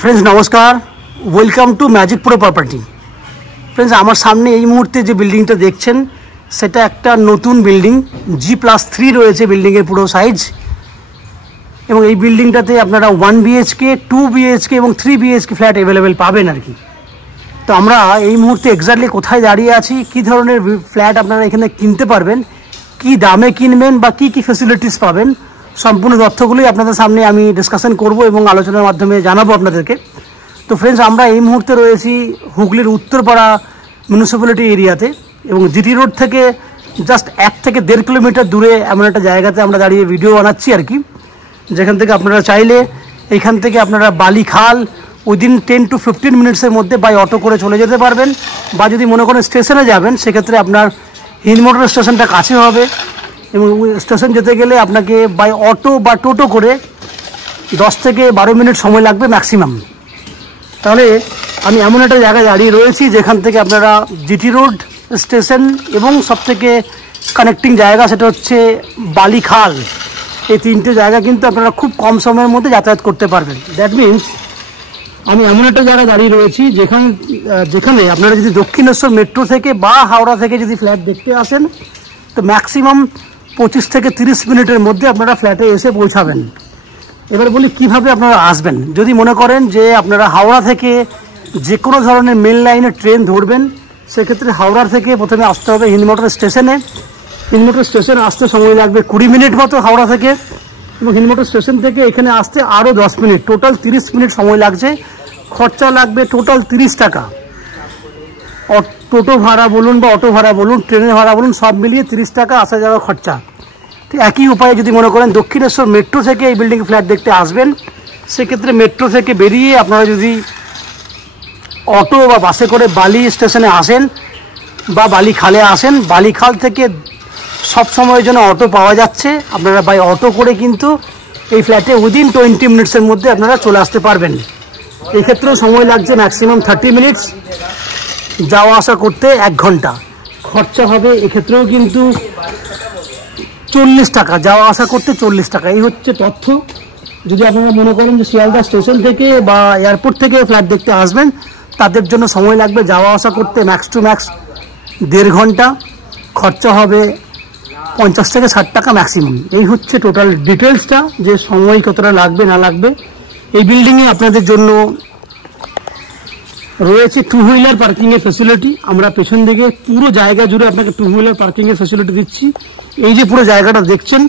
Friends नमस्कार, welcome to magic pro property. Friends आमार सामने এই মুহূর্তে যে বিল্ডিংটা দেখছেন সেটা একটা নতুন বিল্ডিং, G+3 রয়েছে বিল্ডিংয়ের পুরো সাইজ। এবং এই বিল্ডিংটাতে আপনারা 1 BHK, 2 BHK এবং 3 BHK ফ্ল্যাট অ্যাভেলেবেল পাবেন আর কি। তো আমরা এই মুহূর্তে এক্স্যাক্টলি কোথায় দাঁড়িয়ে আছি, কী ধরনের ফ্ল্যাট আপনারা এখানে কিনতে পারবেন, কী দামে কিনবেন বা কী কী ফ্যাসিলিটিস পাবেন, সম্পূর্ণ তথ্যগুলোই আপনাদের সামনে আমি ডিসকাশন করব এবং আলোচনার মাধ্যমে জানাবো আপনাদেরকে। তো ফ্রেন্ডস আমরা এই মুহূর্তে রয়েছি হুগলির উত্তরপাড়া মিউনিসিপ্যালিটি এরিয়াতে এবং জিটি রোড থেকে জাস্ট 1 থেকে 1.5 কিলোমিটার দূরে এমন একটা জায়গাতে আমরা দাঁড়িয়ে ভিডিও বানাচ্ছি আর কি, যেখান থেকে আপনারা চাইলে এইখান থেকে আপনারা বালিখাল উইদিন 10 to 15 মিনিটসের মধ্যে বাই অটো করে চলে যেতে পারবেন। বা যদি মনে করেন স্টেশনে যাবেন সেক্ষেত্রে আপনার হিন্দমোটর স্টেশনটা কাছে হবে এবং স্টেশন যেতে গেলে আপনাকে বাই অটো বা টোটো করে 10 থেকে 12 মিনিট সময় লাগবে ম্যাক্সিমাম। তাহলে আমি এমন একটা জায়গায় দাঁড়িয়ে রয়েছি যেখান থেকে আপনারা জিটি রোড স্টেশন এবং সবথেকে কানেক্টিং জায়গা সেটা হচ্ছে বালিখাল, এই 3টে জায়গা কিন্তু আপনারা খুব কম সময়ের মধ্যে যাতায়াত করতে পারবেন। দ্যাট মিনস আমি এমন একটা জায়গায় দাঁড়িয়ে রয়েছি যেখানে আপনারা যদি দক্ষিণেশ্বর মেট্রো থেকে বা হাওড়া থেকে যদি ফ্ল্যাট দেখতে আসেন তো ম্যাক্সিমাম 25 থেকে 30 মিনিটের মধ্যে আপনারা ফ্ল্যাটে এসে পৌঁছাবেন। এবার বলি কিভাবে আপনারা আসবেন। যদি মনে করেন যে আপনারা হাওড়া থেকে যে কোনো ধরনের মেল লাইনে ট্রেন ধরবেন, সেক্ষেত্রে হাওড়ার থেকে প্রথমে আসতে হবে হিন্দমোটর স্টেশনে। হিন্দমোটর স্টেশনে আসতে সময় লাগবে 20 মিনিট মতো হাওড়া থেকে, এবং হিন্দমোটর স্টেশন থেকে এখানে আসতে আরও 10 মিনিট, টোটাল 30 মিনিট সময় লাগছে। খরচা লাগবে টোটাল 30 টাকা। টোটো ভাড়া বলুন বা অটো ভাড়া বলুন, ট্রেনের ভাড়া বলুন, সব মিলিয়ে 30 টাকা আসা যাওয়া খরচা। ঠিক একই উপায়ে যদি মনে করেন দক্ষিণেশ্বর মেট্রো থেকে এই বিল্ডিং ফ্ল্যাট দেখতে আসবেন, সেক্ষেত্রে মেট্রো থেকে বেরিয়ে আপনারা যদি অটো বা বাসে করে বালি স্টেশনে আসেন বা বালিখালে আসেন, বালিখাল থেকে সব সময়ের জন্য অটো পাওয়া যাচ্ছে। আপনারা বাই অটো করে কিন্তু এই ফ্ল্যাটে উইদিন 20 মিনিটসের মধ্যে আপনারা চলে আসতে পারবেন। এই ক্ষেত্রেও সময় লাগছে ম্যাক্সিমাম 30 মিনিটস, যাওয়া আসা করতে 1 ঘন্টা। খরচা হবে এক্ষেত্রেও কিন্তু 40 টাকা, যাওয়া আসা করতে 40 টাকা। এই হচ্ছে তথ্য। যদি আপনারা মনে করেন যে শিয়ালদা স্টেশন থেকে বা এয়ারপোর্ট থেকে ফ্ল্যাট দেখতে আসবেন, তাদের জন্য সময় লাগবে যাওয়া আসা করতে ম্যাক্স টু ম্যাক্স 1.5 ঘন্টা। খরচা হবে 50 থেকে 60 টাকা ম্যাক্সিমাম। এই হচ্ছে টোটাল ডিটেলসটা, যে সময় কতটা লাগবে না লাগবে। এই বিল্ডিংয়ে আপনাদের জন্য রয়েছে 2 হুইলার পার্কিংয়ের ফ্যাসিলিটি। আমরা পেছন দিকে পুরো জায়গা জুড়ে আপনাকে 2 হুইলার পার্কিংয়ের ফ্যাসিলিটি দিচ্ছি। এই যে পুরো জায়গাটা দেখছেন,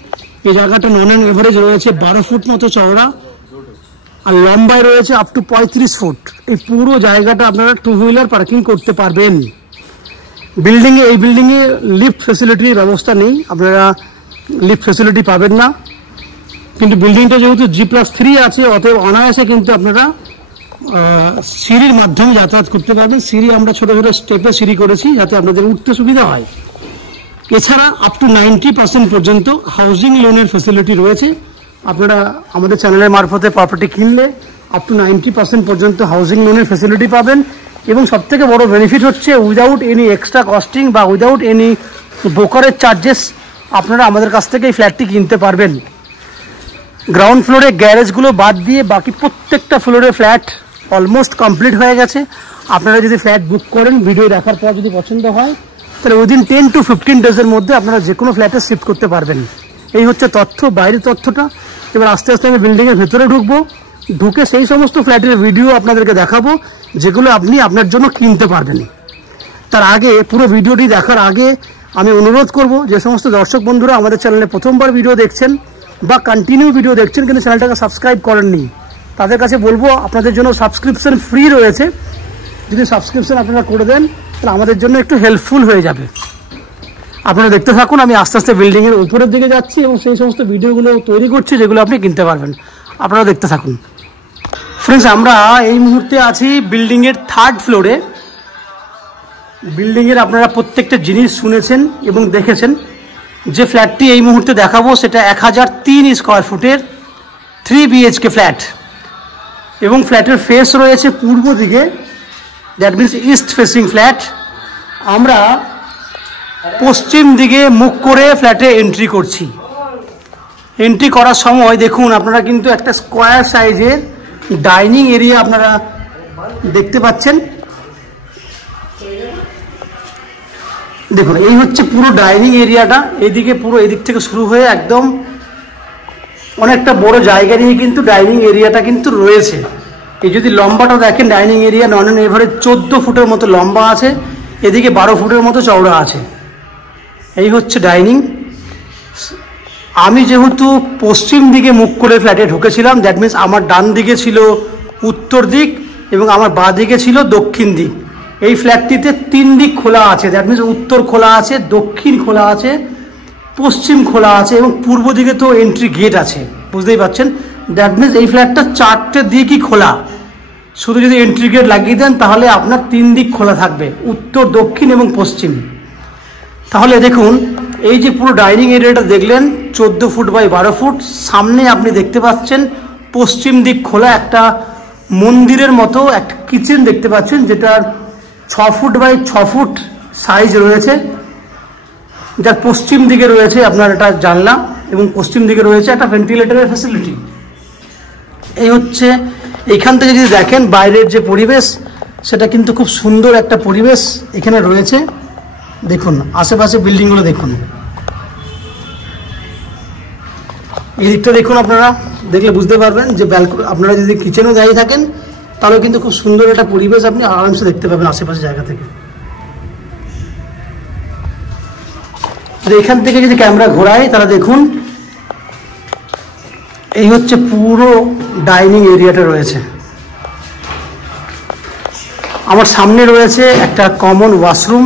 এই জায়গাটা নন অ্যান এভারেজ রয়েছে 12 ফুট মতো চওড়া, আর লম্বায় রয়েছে আপ টু 35 ফুট। এই পুরো জায়গাটা আপনারা 2 হুইলার পার্কিং করতে পারবেন। এই বিল্ডিংয়ে লিফট ফ্যাসিলিটির ব্যবস্থা নেই, আপনারা লিফট ফ্যাসিলিটি পাবেন না। কিন্তু বিল্ডিংটা যেহেতু G+3 আছে, অতএব অনায়াসে কিন্তু আপনারা সিঁড়ির মাধ্যমে যাতায়াত করতে পারবেন। সিঁড়ি আমরা ছোট ছোট স্টেপে সিঁড়ি করেছি যাতে আপনাদের উঠতে সুবিধা হয়। এছাড়া আপ টু 90% পর্যন্ত হাউজিং লোনের ফ্যাসিলিটি রয়েছে। আপনারা আমাদের চ্যানেলের মারফতে প্রপার্টি কিনলে আপ টু 90% পর্যন্ত হাউজিং লোনের ফ্যাসিলিটি পাবেন। এবং সবথেকে বড় বেনিফিট হচ্ছে উইদাউট এনি এক্সট্রা কস্টিং বা উইদাউট এনি ব্রোকারেজ চার্জেস আপনারা আমাদের কাছ থেকে এই ফ্ল্যাটটি কিনতে পারবেন। গ্রাউন্ড ফ্লোরে গ্যারেজগুলো বাদ দিয়ে বাকি প্রত্যেকটা ফ্লোরে ফ্ল্যাট অলমোস্ট কমপ্লিট হয়ে গেছে। আপনারা যদি ফ্ল্যাট বুক করেন, ভিডিও দেখার পর যদি পছন্দ হয়, তাহলে উইদিন 10 to 15 ডেজের মধ্যে আপনারা যে কোনো ফ্ল্যাটে শিফট করতে পারবেন। এই হচ্ছে তথ্য, বাইরের তথ্যটা। এবার আস্তে আস্তে আমি বিল্ডিংয়ের ভেতরে ঢুকে সেই সমস্ত ফ্ল্যাটের ভিডিও আপনাদেরকে দেখাবো যেগুলো আপনি আপনার জন্য কিনতে পারবেন। তার আগে পুরো ভিডিওটি দেখার আগে আমি অনুরোধ করব, যে সমস্ত দর্শক বন্ধুরা আমাদের চ্যানেলে প্রথমবার ভিডিও দেখছেন বা কন্টিনিউ ভিডিও দেখছেন কিন্তু চ্যানেলটাকে সাবস্ক্রাইব করেননি, তাদের কাছে বলবো আপনাদের জন্য সাবস্ক্রিপশন ফ্রি রয়েছে। যদি সাবস্ক্রিপশন আপনারা করে দেন তাহলে আমাদের জন্য একটু হেল্পফুল হয়ে যাবে। আপনারা দেখতে থাকুন, আমি আস্তে আস্তে বিল্ডিংয়ের উপরের দিকে যাচ্ছি এবং সেই সমস্ত ভিডিওগুলো তৈরি করছি যেগুলো আপনি কিনতে পারবেন। আপনারা দেখতে থাকুন। ফ্রেন্ডস আমরা এই মুহূর্তে আছি বিল্ডিংয়ের 3rd ফ্লোরে। বিল্ডিংয়ের আপনারা প্রত্যেকটা জিনিস শুনেছেন এবং দেখেছেন। যে ফ্ল্যাটটি এই মুহূর্তে দেখাবো সেটা 1003 স্কোয়ার ফুটের 3 BHK ফ্ল্যাট এবং ফ্ল্যাটের ফেস রয়েছে পূর্ব দিকে, that means east facing flat. আমরা পশ্চিম দিকে মুখ করে ফ্ল্যাটে এন্ট্রি করছি। এন্ট্রি করার সময় দেখুন আপনারা কিন্তু একটা স্কোয়ার সাইজের ডাইনিং এরিয়া আপনারা দেখতে পাচ্ছেন। দেখুন এই হচ্ছে পুরো ডাইনিং এরিয়াটা, এদিকে পুরো এদিক থেকে শুরু হয়ে একদম অনেকটা বড় জায়গা নিয়ে কিন্তু ডাইনিং এরিয়াটা কিন্তু রয়েছে। এই যদি লম্বাটা দেখেন dining area non and average 14 ফুটের মতো লম্বা আছে, এদিকে 12 ফুটের মতো চওড়া আছে। এই হচ্ছে ডাইনিং। আমি যেহেতু পশ্চিম দিকে মুখ করে ফ্ল্যাটে ঢুকেছিলাম, দ্যাট মিনস আমার ডান দিকে ছিল উত্তর দিক এবং আমার বাঁ দিকে ছিল দক্ষিণ দিক। এই ফ্ল্যাটটিতে 3 দিক খোলা আছে, দ্যাট মিনস উত্তর খোলা আছে, দক্ষিণ খোলা আছে, পশ্চিম খোলা আছে এবং পূর্ব দিকে তো এন্ট্রি গেট আছে, বুঝতেই পারছেন। দ্যাট মিনস এই ফ্ল্যাটটা 4টে দিকই খোলা। শুধু যদি এন্ট্রি গেট লাগিয়ে দেন তাহলে আপনার 3 দিক খোলা থাকবে, উত্তর, দক্ষিণ এবং পশ্চিম। তাহলে দেখুন এই যে পুরো ডাইনিং এরিয়াটা দেখলেন 14 ফুট বাই 12 ফুট, সামনে আপনি দেখতে পাচ্ছেন পশ্চিম দিক খোলা একটা মন্দিরের মতো একটা কিচেন দেখতে পাচ্ছেন, যেটার 6 ফুট বাই 6 ফুট সাইজ রয়েছে, যার পশ্চিম দিকে রয়েছে আপনার একটা জানলা এবং পশ্চিম দিকে রয়েছে একটা ভেন্টিলেটরের ফ্যাসিলিটি। এই হচ্ছে এখান থেকে যদি দেখেন বাইরের যে পরিবেশ, সেটা কিন্তু খুব সুন্দর একটা পরিবেশ এখানে রয়েছে। দেখুন আশেপাশে বিল্ডিংগুলো দেখুন, এই দিকটা দেখুন, আপনারা দেখলে বুঝতে পারবেন যে আপনারা যদি কিচেনেও দাঁড়িয়ে থাকেন তাহলে কিন্তু খুব সুন্দর একটা পরিবেশ আপনি আরামসে দেখতে পাবেন আশেপাশে জায়গা থেকে। আর এখান থেকে যদি ক্যামেরা ঘোরায় তাহলে দেখুন এই হচ্ছে পুরো ডাইনিং এরিয়াটা রয়েছে। আমার সামনে রয়েছে একটা কমন ওয়াশরুম,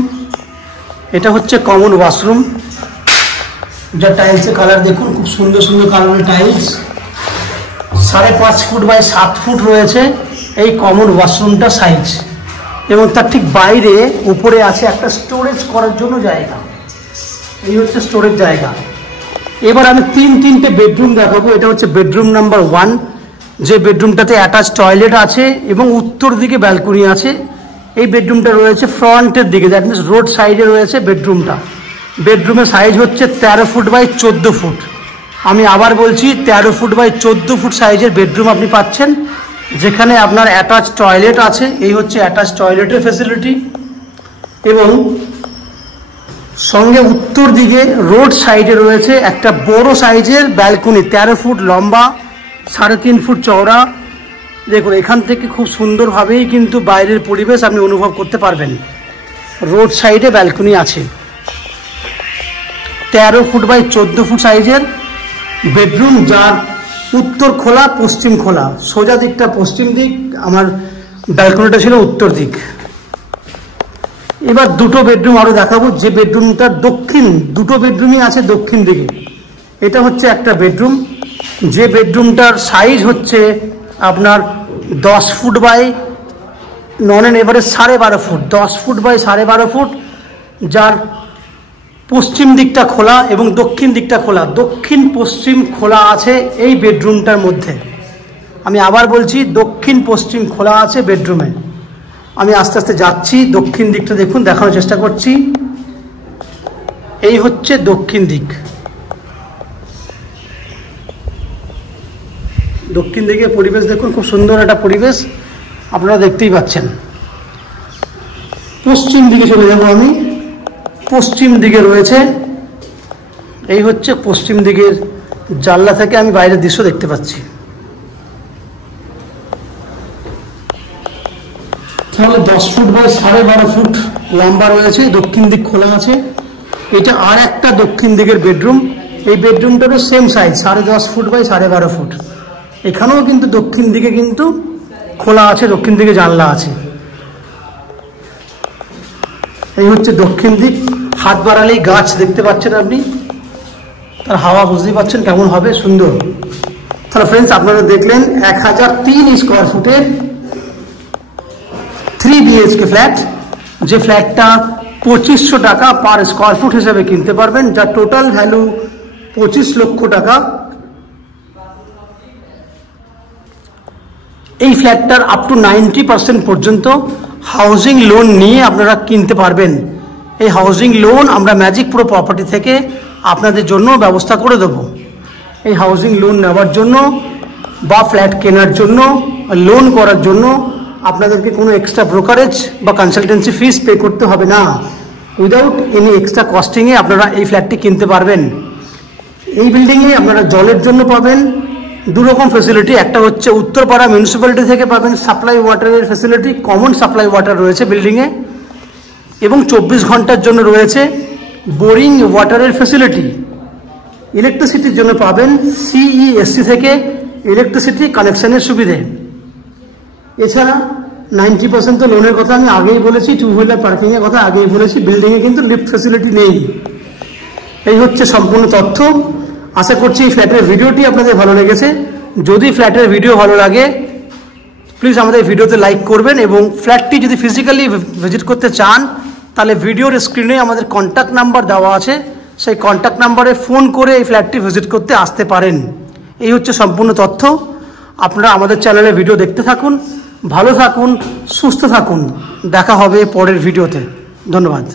এটা হচ্ছে কমন ওয়াশরুম, যা টাইলসের কালার দেখুন খুব সুন্দর সুন্দর কালারের টাইলস। 5.5 ফুট বাই 7 ফুট রয়েছে এই কমন ওয়াশরুমটা সাইজ, এবং তার ঠিক বাইরে উপরে আছে একটা স্টোরেজ করার জন্য জায়গা। এই হচ্ছে স্টোরেজ জায়গা। এবার আমি 3টে বেডরুম দেখাবো। এটা হচ্ছে বেডরুম নাম্বার 1, যে বেডরুমটাতে অ্যাটাচ টয়লেট আছে এবং উত্তর দিকে ব্যালকনি আছে। এই বেডরুমটা রয়েছে ফ্রন্টের দিকে, দ্যাট মিনস রোড সাইডে রয়েছে বেডরুমটা। বেডরুমের সাইজ হচ্ছে 13 ফুট বাই 14 ফুট। আমি আবার বলছি 13 ফুট বাই 14 ফুট সাইজের বেডরুম আপনি পাচ্ছেন, যেখানে আপনার অ্যাটাচ টয়লেট আছে। এই হচ্ছে অ্যাটাচ টয়লেটের ফ্যাসিলিটি, এবং সঙ্গে উত্তর দিকে রোড সাইডে রয়েছে একটা বড় সাইজের ব্যালকনি, 13 ফুট লম্বা, 3.5 ফুট চওড়া। দেখুন এখান থেকে খুব সুন্দরভাবেই কিন্তু বাইরের পরিবেশ আপনি অনুভব করতে পারবেন। রোড সাইডে ব্যালকনি আছে। 13 ফুট বাই 14 ফুট সাইজের বেডরুম, যার উত্তর খোলা, পশ্চিম খোলা। সোজা দিকটা পশ্চিম দিক, আমার ব্যালকনিটা ছিল উত্তর দিক। এবার 2টো বেডরুম আরো দেখাবো, যে বেডরুমটা দক্ষিণ, 2টো বেডরুমই আছে দক্ষিণ দিকে। এটা হচ্ছে একটা বেডরুম, যে বেডরুমটার সাইজ হচ্ছে আপনার 10 ফুট বাই নন and average 12.5 foot, 10 foot by 12.5 foot, যার পশ্চিম দিকটা খোলা এবং দক্ষিণ দিকটা খোলা, দক্ষিণ পশ্চিম খোলা আছে এই বেডরুমটার মধ্যে। আমি আবার বলছি দক্ষিণ পশ্চিম খোলা আছে বেডরুমে। আমি আস্তে আস্তে যাচ্ছি, দক্ষিণ দিকটা দেখুন, দেখানোর চেষ্টা করছি। এই হচ্ছে দক্ষিণ দিক। দক্ষিণ দিকে পরিবেশ দেখুন, খুব সুন্দর একটা পরিবেশ আপনারা দেখতেই পাচ্ছেন। পশ্চিম দিকে চলে যাব আমি। পশ্চিম দিকে রয়েছে, এই হচ্ছে পশ্চিম দিকের জানলা থেকে আমি বাইরের দৃশ্য দেখতে পাচ্ছি। তাহলে 10 ফুট বাই 12.5 ফুট লম্বা রয়েছে, দক্ষিণ দিক খোলা আছে। এটা আর একটা দক্ষিণ দিকের বেডরুম। এই বেডরুমটারও same size, 10.5 foot by 12.5 foot. এখানেও কিন্তু দক্ষিণ দিকে কিন্তু খোলা আছে, দক্ষিণ দিকে জানলা আছে। এই হচ্ছে দক্ষিণ দিক। হাত বাড়ালেই গাছ দেখতে পাচ্ছেন আপনি, তার হাওয়া বুঝতেই পাচ্ছেন কেমন হবে, সুন্দর। তাহলে ফ্রেন্ডস আপনারা দেখলেন 1003 স্কোয়ার ফুটের 3 BHK ফ্ল্যাট, যে ফ্ল্যাটটা 2500 টাকা পার স্কোয়ার ফুট হিসেবে কিনতে পারবেন, যার টোটাল ভ্যালু 25 লক্ষ টাকা। এই ফ্ল্যাটটার আপ টু 90% পর্যন্ত হাউজিং লোন নিয়ে আপনারা কিনতে পারবেন। এই হাউজিং লোন আমরা ম্যাজিক প্রো প্রপার্টি থেকে আপনাদের জন্য ব্যবস্থা করে দেব। এই হাউজিং লোন নেওয়ার জন্য বা ফ্ল্যাট কেনার জন্য, লোন করার জন্য আপনাদেরকে কোনো এক্সট্রা ব্রোকারেজ বা কনসালটেন্সি ফিস পে করতে হবে না। উইদাউট এনি এক্সট্রা কস্টিংয়ে আপনারা এই ফ্ল্যাটটি কিনতে পারবেন। এই বিল্ডিংয়ে আপনারা জলের জন্য পাবেন দুরকম ফেসিলিটি। একটা হচ্ছে উত্তরপাড়া মিউনিসিপ্যালিটি থেকে পাবেন সাপ্লাই ওয়াটারের ফেসিলিটি, কমন সাপ্লাই ওয়াটার রয়েছে বিল্ডিংয়ে, এবং 24 ঘন্টার জন্য রয়েছে বোরিং ওয়াটারের ফেসিলিটি। ইলেকট্রিসিটির জন্য পাবেন CESC থেকে ইলেকট্রিসিটি কানেকশনের সুবিধে। এছাড়া 90% তো লোনের কথা আমি আগেই বলেছি, 2 হুইলার পার্কিংয়ের কথা আগেই বলেছি। বিল্ডিংয়ে কিন্তু লিফট ফেসিলিটি নেই। এই হচ্ছে সম্পূর্ণ তথ্য। আশা করছি এই ফ্ল্যাটের ভিডিওটি আপনাদের ভালো লেগেছে। যদি ফ্ল্যাটের ভিডিও ভালো লাগে প্লিজ আমাদের ভিডিওতে লাইক করবেন, এবং ফ্ল্যাটটি যদি ফিজিক্যালি ভিজিট করতে চান তাহলে ভিডিওর স্ক্রিনে আমাদের কন্ট্যাক্ট নাম্বার দেওয়া আছে, সেই কন্ট্যাক্ট নাম্বারে ফোন করে এই ফ্ল্যাটটি ভিজিট করতে আসতে পারেন। এই হচ্ছে সম্পূর্ণ তথ্য। আপনারা আমাদের চ্যানেলে ভিডিও দেখতে থাকুন, ভালো থাকুন, সুস্থ থাকুন। দেখা হবে পরের ভিডিওতে। ধন্যবাদ।